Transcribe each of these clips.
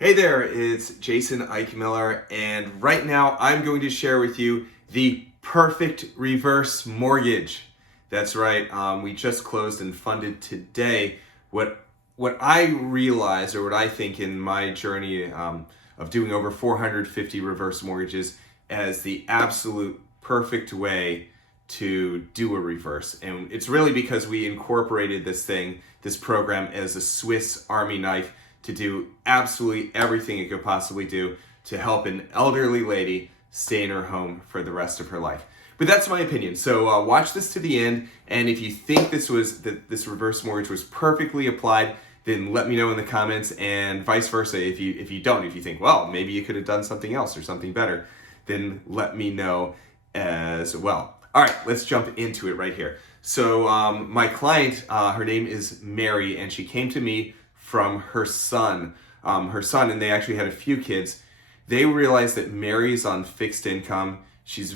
Hey there, it's Jason Eichmiller, and right now I'm going to share with you the perfect reverse mortgage. That's right, we just closed and funded today. What I realized, or what I think in my journey of doing over 450 reverse mortgages, as the absolute perfect way to do a reverse. And it's really because we incorporated this program as a Swiss Army knife to do absolutely everything it could possibly do to help an elderly lady stay in her home for the rest of her life. But that's my opinion. So watch this to the end, and if you think this reverse mortgage was perfectly applied, then let me know in the comments, and vice versa. If you don't, if you think, well, maybe you could have done something else or something better, then let me know as well. All right, let's jump into it right here. So my client, her name is Mary, and she came to me from her son, and they actually had a few kids. They realized that Mary's on fixed income. She's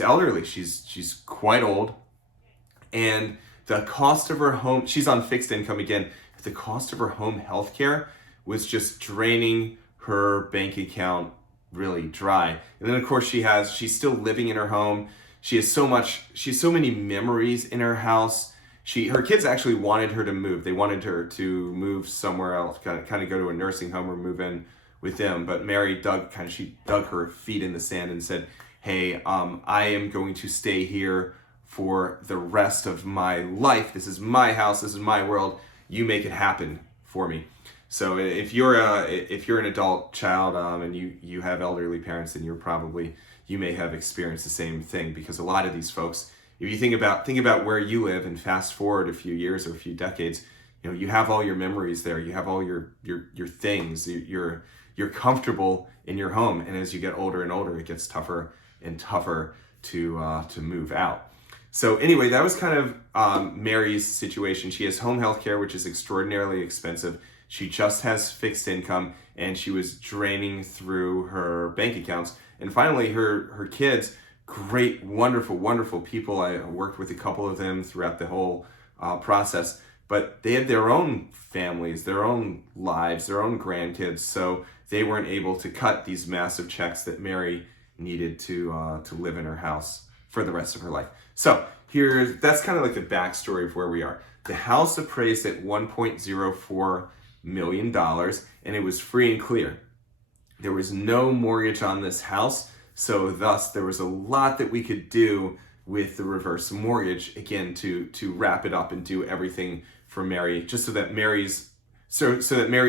elderly. She's quite old, and the cost of her home. She's on fixed income again. The cost of her home health care was just draining her bank account really dry. And then of course she's still living in her home. She has so many memories in her house. Her kids actually wanted her to move. They wanted her to move somewhere else, kind of go to a nursing home or move in with them. But Mary dug her feet in the sand and said, "Hey, I am going to stay here for the rest of my life. This is my house. This is my world. You make it happen for me." So if you're an adult child and you have elderly parents, then you may have experienced the same thing, because a lot of these folks, if you think about where you live and fast forward a few years or a few decades, you have all your memories there. You have all your things. You're comfortable in your home, and as you get older and older, it gets tougher and tougher to move out. So anyway, that was kind of Mary's situation. She has home health care, which is extraordinarily expensive. She just has fixed income, and she was draining through her bank accounts. And finally, her kids, great, wonderful people. I worked with a couple of them throughout the whole process, but they had their own families, their own lives, their own grandkids, so they weren't able to cut these massive checks that Mary needed to live in her house for the rest of her life. So that's kind of like the backstory of where we are. The house appraised at $1.04 million, and it was free and clear. There was no mortgage on this house, so thus there was a lot that we could do with the reverse mortgage, again, to wrap it up and do everything for Mary, just so that Mary's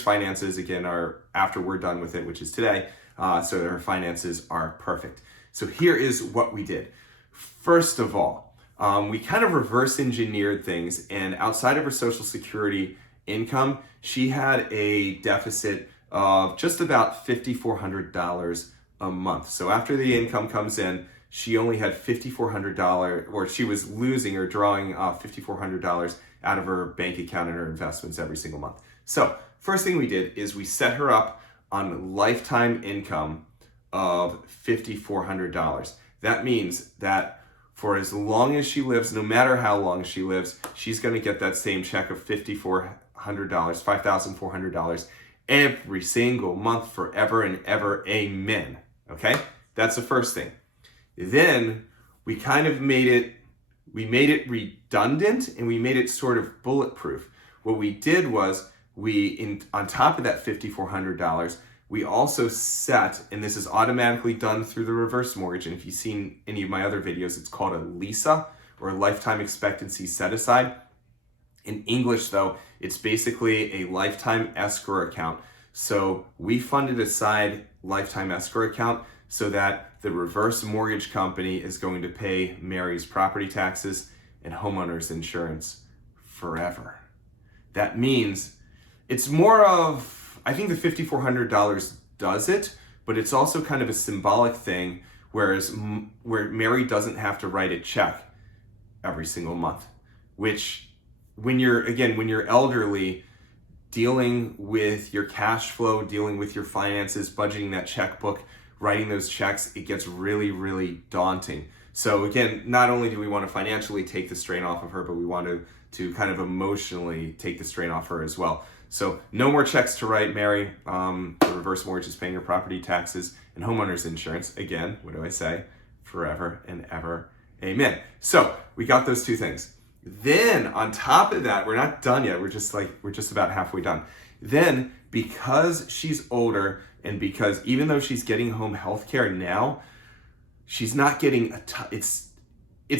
finances, again, are, after we're done with it, which is today, so that her finances are perfect. So here is what we did. First of all, we kind of reverse engineered things, and outside of her Social Security income, she had a deficit of just about $5,400 a month. So after the income comes in, she only had $5,400, or she was losing or drawing $5,400 out of her bank account and her investments every single month. So first thing we did is we set her up on lifetime income of $5,400. That means that for as long as she lives, no matter how long she lives, she's going to get that same check of $5,400 every single month forever and ever. Amen. Okay? That's the first thing. Then we kind of made it redundant, and we made it sort of bulletproof. What we did was on top of that $5,400, we also set, and this is automatically done through the reverse mortgage, and if you've seen any of my other videos, it's called a LESA, or a lifetime expectancy set aside. In English, though, it's basically a lifetime escrow account. So we funded aside lifetime escrow account so that the reverse mortgage company is going to pay Mary's property taxes and homeowners insurance forever. That means it's more of, I think the $5,400 does it, but it's also kind of a symbolic thing, where Mary doesn't have to write a check every single month, which when you're elderly, dealing with your cash flow, dealing with your finances, budgeting that checkbook, writing those checks, it gets really, really daunting. So again, not only do we want to financially take the strain off of her, but we want to kind of emotionally take the strain off her as well. So no more checks to write, Mary. The reverse mortgage is paying your property taxes and homeowner's insurance. Again, what do I say? Forever and ever. Amen. So we got those two things. Then on top of that, we're not done yet. We're just about halfway done. Then because she's older and because even though she's getting home health care now, she's not getting it's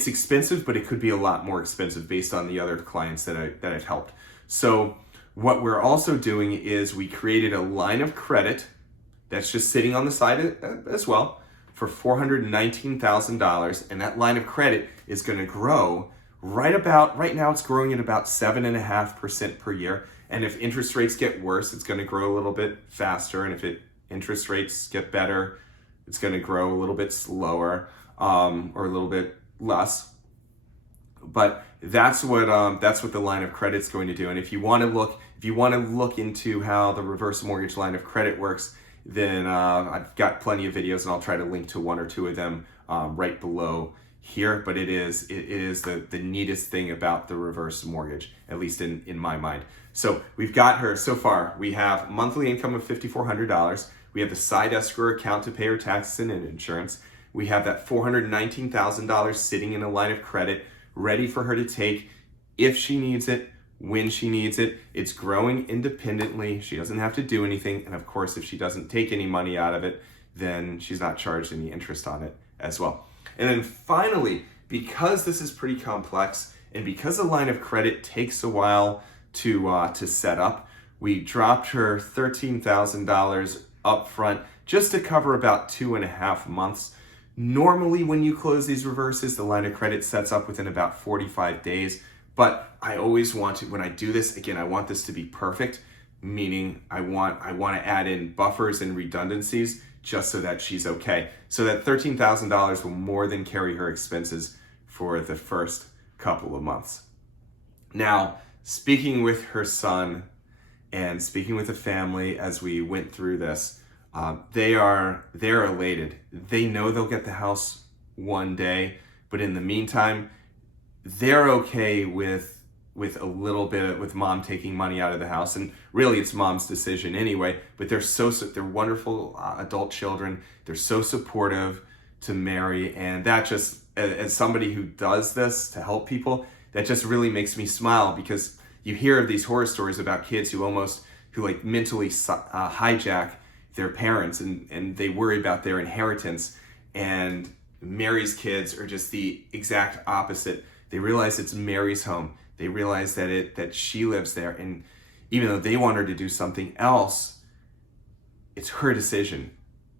expensive, but it could be a lot more expensive based on the other clients that I've helped. So what we're also doing is we created a line of credit that's just sitting on the side as well for $419,000, and that line of credit is going to grow right now it's growing at about 7.5% per year. And if interest rates get worse, it's going to grow a little bit faster. And if interest rates get better, it's going to grow a little bit slower, or a little bit less. But that's what the line of credit's going to do. And if you want to look into how the reverse mortgage line of credit works, then I've got plenty of videos, and I'll try to link to one or two of them right below here. But it is the neatest thing about the reverse mortgage, at least in my mind. So we've got her so far. We have monthly income of $5,400. We have the side escrow account to pay her taxes and insurance. We have that $419,000 sitting in a line of credit, ready for her to take if she needs it, when she needs it. It's growing independently. She doesn't have to do anything. And of course, if she doesn't take any money out of it, then she's not charged any interest on it as well. And then finally, because this is pretty complex and because the line of credit takes a while to set up, we dropped her $13,000 up front just to cover about 2.5 months. Normally, when you close these reverses, the line of credit sets up within about 45 days. But I always want to, when I do this, again, I want this to be perfect, meaning I want to add in buffers and redundancies just so that she's okay. So that $13,000 will more than carry her expenses for the first couple of months. Now, speaking with her son and speaking with the family as we went through this, they're elated. They know they'll get the house one day, but in the meantime, they're okay with a little bit with mom taking money out of the house, and really it's mom's decision anyway. But they're wonderful adult children. They're so supportive to Mary, and that just, as somebody who does this to help people, that just really makes me smile, because you hear of these horror stories about kids who like mentally hijack their parents, and they worry about their inheritance. And Mary's kids are just the exact opposite. They realize it's Mary's home. They realize that she lives there, and even though they want her to do something else, it's her decision.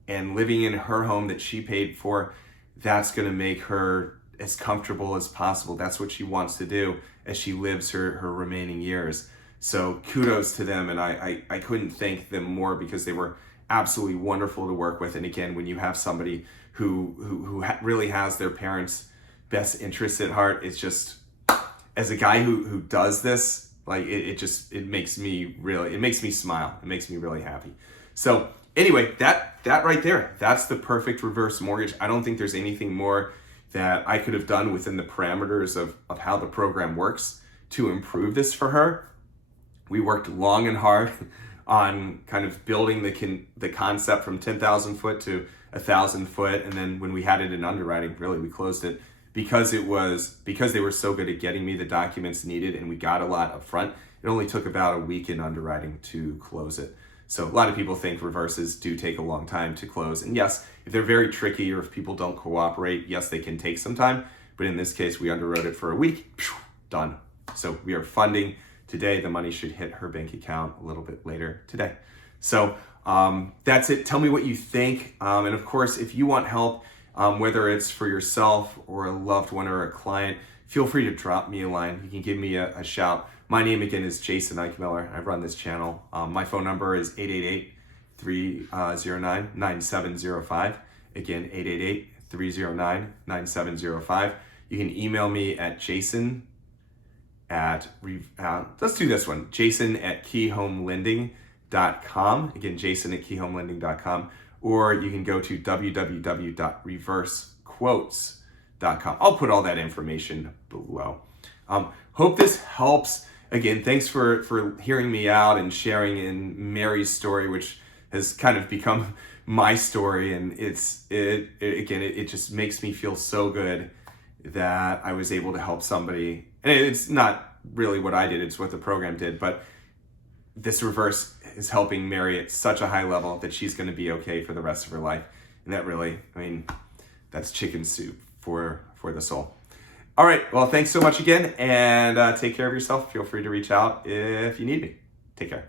And living in her home that she paid for, that's going to make her as comfortable as possible. That's what she wants to do as she lives her remaining years. So kudos to them, and I couldn't thank them more, because they were absolutely wonderful to work with. And again, when you have somebody who really has their parents' best interests at heart, it's just, as a guy who does this, like it makes me smile. It makes me really happy. So anyway, that right there, that's the perfect reverse mortgage. I don't think there's anything more that I could have done within the parameters of how the program works to improve this for her. We worked long and hard on kind of building the concept from 10,000 foot to 1,000 foot. And then when we had it in underwriting, really, we closed it because they were so good at getting me the documents needed, and we got a lot up front. It only took about a week in underwriting to close it. So a lot of people think reverses do take a long time to close. And yes, if they're very tricky or if people don't cooperate, yes, they can take some time. But in this case, we underwrote it for a week, done. So we are funding today. The money should hit her bank account a little bit later today. So that's it. Tell me what you think. And of course, if you want help, whether it's for yourself or a loved one or a client, feel free to drop me a line. You can give me a shout. My name again is Jason Eichmiller. I run this channel. My phone number is 888-309-9705. Again, 888-309-9705. You can email me at Jason at keyhomelending.com. Again, Jason at keyhomelending.com. Or you can go to www.reversequotes.com. I'll put all that information below. Hope this helps. again, thanks for hearing me out and sharing in Mary's story, which has kind of become my story. And it just makes me feel so good that I was able to help somebody. And it's not really what I did, it's what the program did, but this reverse is helping Mary at such a high level that she's going to be okay for the rest of her life. And that really, that's chicken soup for the soul. All right, well, thanks so much again, and take care of yourself. Feel free to reach out if you need me. Take care.